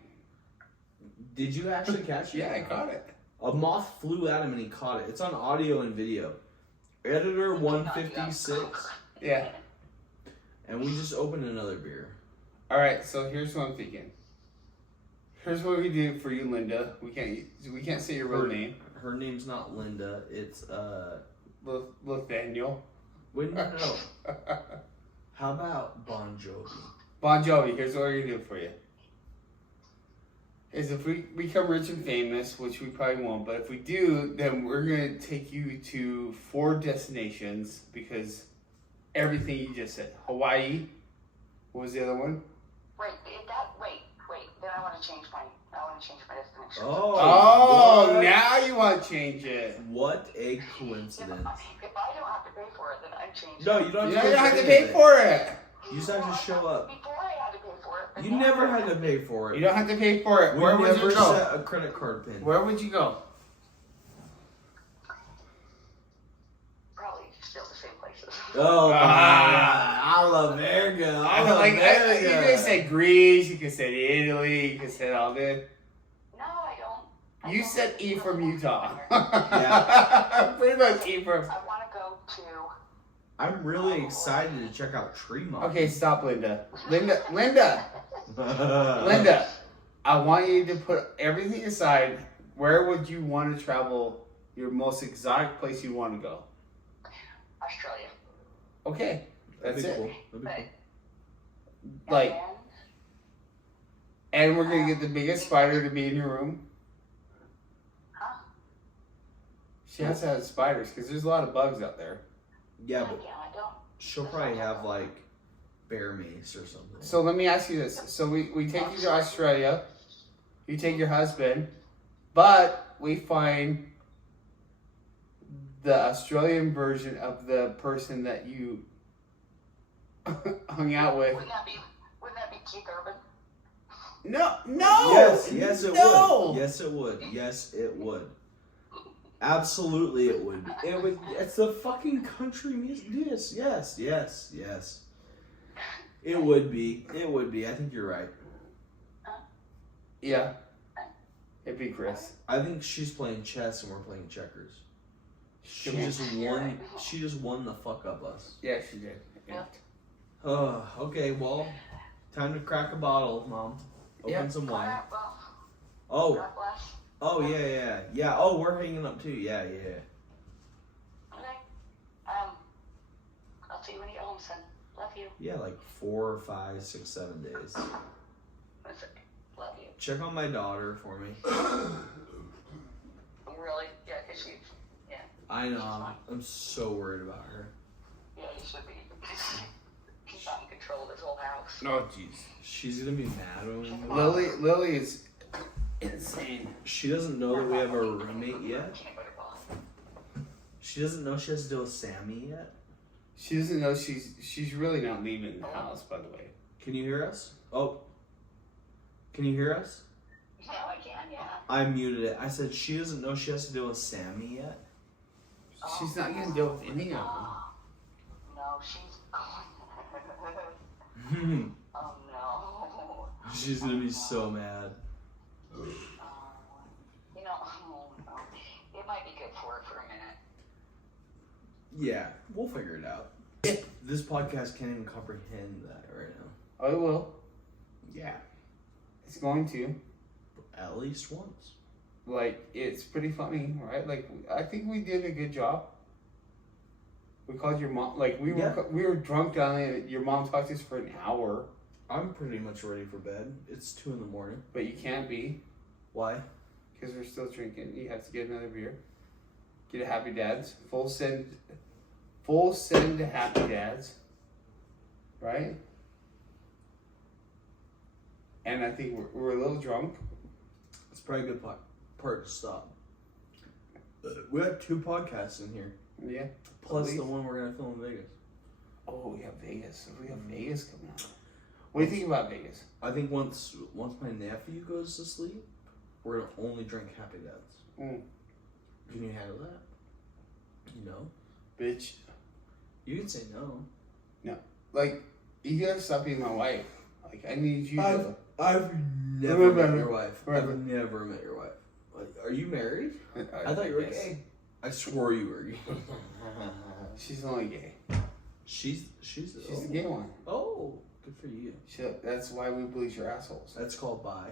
Did you actually catch it? Yeah, I caught it. A moth flew at him and he caught it. It's on audio and video. Editor 156. Yeah. And we just opened another beer. All right. So here's what I'm thinking. Here's what we do for you, Linda. We can't say your real name. Her name's not Linda. It's Nathaniel. Wait, no. How about Bon Jovi? Bon Jovi. Here's what we're gonna do for you. Is if we become rich and famous, which we probably won't, but if we do, then we're gonna take you to 4 destinations because everything you just said. Hawaii. What was the other one? Wait, then I want to change my destination. Oh, what? now you want to change it. What a If coincidence. I don't have to pay for it, then I change No, it. you don't You have to, don't have to pay for it. You just have to show up. Before I had to pay for it. but You now never I had to pay for it. You don't have to pay for it. We Where would never you go? set a credit card pin. Where would you go? Probably still the same places. Oh, Ah. I love America. I love Like America. you could have said Greece. You could have said Italy. You could have said all this. No, I don't. You said E from Utah. Yeah. Pretty much E from. I want to go to. I'm really excited to check out Tremont. Okay, stop, Linda. Linda. I want you to put everything aside. Where would you want to travel? Your most exotic place you want to go? Australia. Okay, That'd that's be it. cool. That'd be cool. Like, And and we're gonna get the biggest spider to be in your room. huh? She has to have spiders because there's a lot of bugs out there. Yeah, but Yeah, I don't. she'll probably have like bear mace or something. So let me ask you this: so we take you to Australia, you take your husband, but we find the Australian version of the person that you hung out with. Wouldn't that be Keith Urban? No. Yes, it no. would. Yes, it would. Yes, it would. Absolutely, it would. It would. It's the fucking country music. Yes. It would be. It would be. I think you're right. Yeah. It'd be Chris. I think she's playing chess and we're playing checkers. She just won. She just won the fuck up us. Yeah, she did. Yeah. Okay. Well, time to crack a bottle, Mom. Open Yeah. some wine. Alright, well, Oh. God bless. Oh yeah. Oh, we're hanging up too. Yeah. Okay. I'll see you when you get home, son. Love you. Yeah, like 4, 5, 6, 7 days. Love you. Check on my daughter for me. Really? Yeah, because she's. I know. I'm so worried about her. Yeah, you should be. He's not in control of this whole house. Oh, jeez. She's gonna be mad when we move. Lily is insane. She doesn't know that we have a roommate yet. Can't put her off. She doesn't know she has to deal with Sammy yet. She doesn't know she's really not leaving the house, by the way. Can you hear us? Oh. Can you hear us? Yeah, I can, yeah. I muted it. I said she doesn't know she has to deal with Sammy yet. She's not gonna deal with any of them. No, she's. Oh no. She's gonna be so mad. You know, oh no. It might be good for her for a minute. Yeah, we'll figure it out. This podcast can't even comprehend that right now. Oh, it will. Yeah, It's going to. at least once. Like, it's pretty funny, right? Like, I think we did a good job. We called your mom. Like, we were drunk down there. Your mom talked to us for an hour, I'm pretty much ready for bed. It's 2 a.m. but you can't be Why? because we're still drinking. You have to get another beer. Get a Happy Dad's. Full send to Happy Dad's. Right? And I think we're a little drunk. It's probably a good part to stop. We have 2 podcasts in here, Yeah. plus At the least. one we're gonna film in Vegas. Oh, we have Vegas. We have Vegas coming out. What do you think about Vegas? I think once my nephew goes to sleep, we're gonna only drink Happy Dads. Mm. Can you handle that? No. Bitch. You can say no. Like, you gotta stop being my wife. Like, I need you to. I've never met Remember. your wife. Remember. I've never met your wife. Like, are you married? I thought you were Yes. gay. I swore you were gay. She's only gay. She's She's the gay one. Oh, good for you. That's why we bleach your assholes. That's called bi.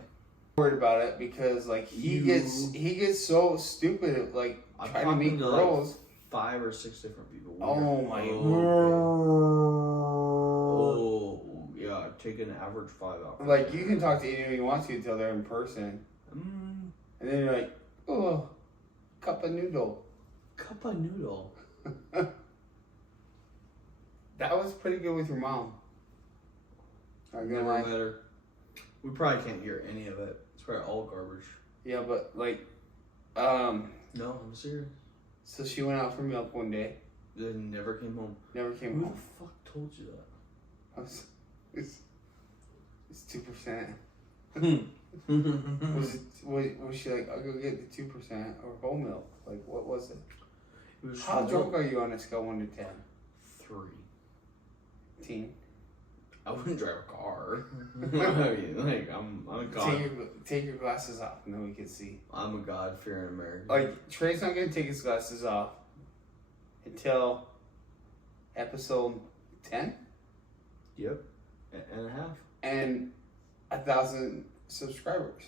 Worried about it because like he You- gets so stupid at like I'm trying to talking meet to, girls. 5 or 6 different people. Oh my Oh, yeah. Take an average 5 out. Like you can talk to anyone you want to until they're in person, Mm, and then you're like, oh, cup of noodle. cup of noodle. That was pretty good with your mom. I'm gonna Never lie. met her. We probably can't hear any of it. It's probably all garbage. Yeah, but like, No, I'm serious. so she went out for milk one day. Then never came home. Never came Who home. the fuck told you that? It's 2%. Hmm. Was she like, I'll go get the 2% or whole milk? Like, what was it? It was How drunk are you on a scale 1 to 10? 3. 10. I wouldn't drive a car. I mean, like, I'm a god. Take your glasses off, and then we can see. I'm a God-fearing American. Like, Trey's not gonna take his glasses off until episode 10 Yep. And a half. and 1,000 subscribers.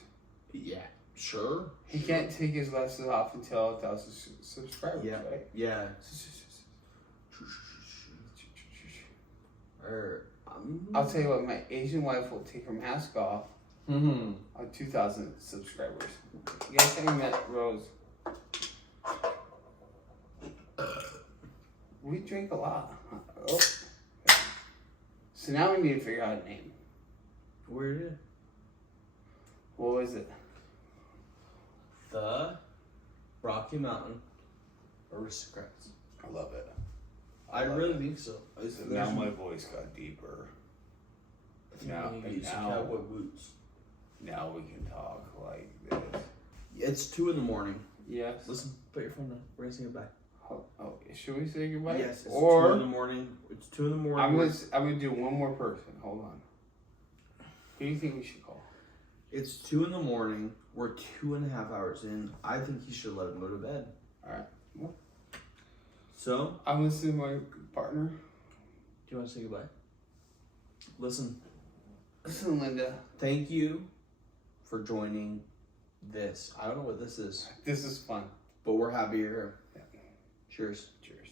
Yeah. Sure. He can't take his glasses off until 1,000 subscribers, Yeah. right? Yeah. Or, I'll tell you what, my Asian wife will take her mask off on 2,000 subscribers. You guys haven't met Rose. We drink a lot. Oh. So now we need to figure out a name. Where is it? What was it? The Rocky Mountain Aristocrats. I love it. I love really it. think so. Now my voice got deeper. Now, cowboy boots. now we can talk like this. It's 2 a.m. Yes. Listen, put your phone down. We're gonna say goodbye. Oh, should we say goodbye? Yes, it's or 2 a.m. It's 2 a.m. I'm gonna do one more person. Hold on. Who do you think we should call? It's 2 a.m. We're 2.5 hours in. I think you should let him go to bed. All right. So, I'm gonna see my partner. do you want to say goodbye? Listen, Linda. thank you for joining this. I don't know what this is, This is fun. but we're happy you're here. Yeah. Cheers. Cheers.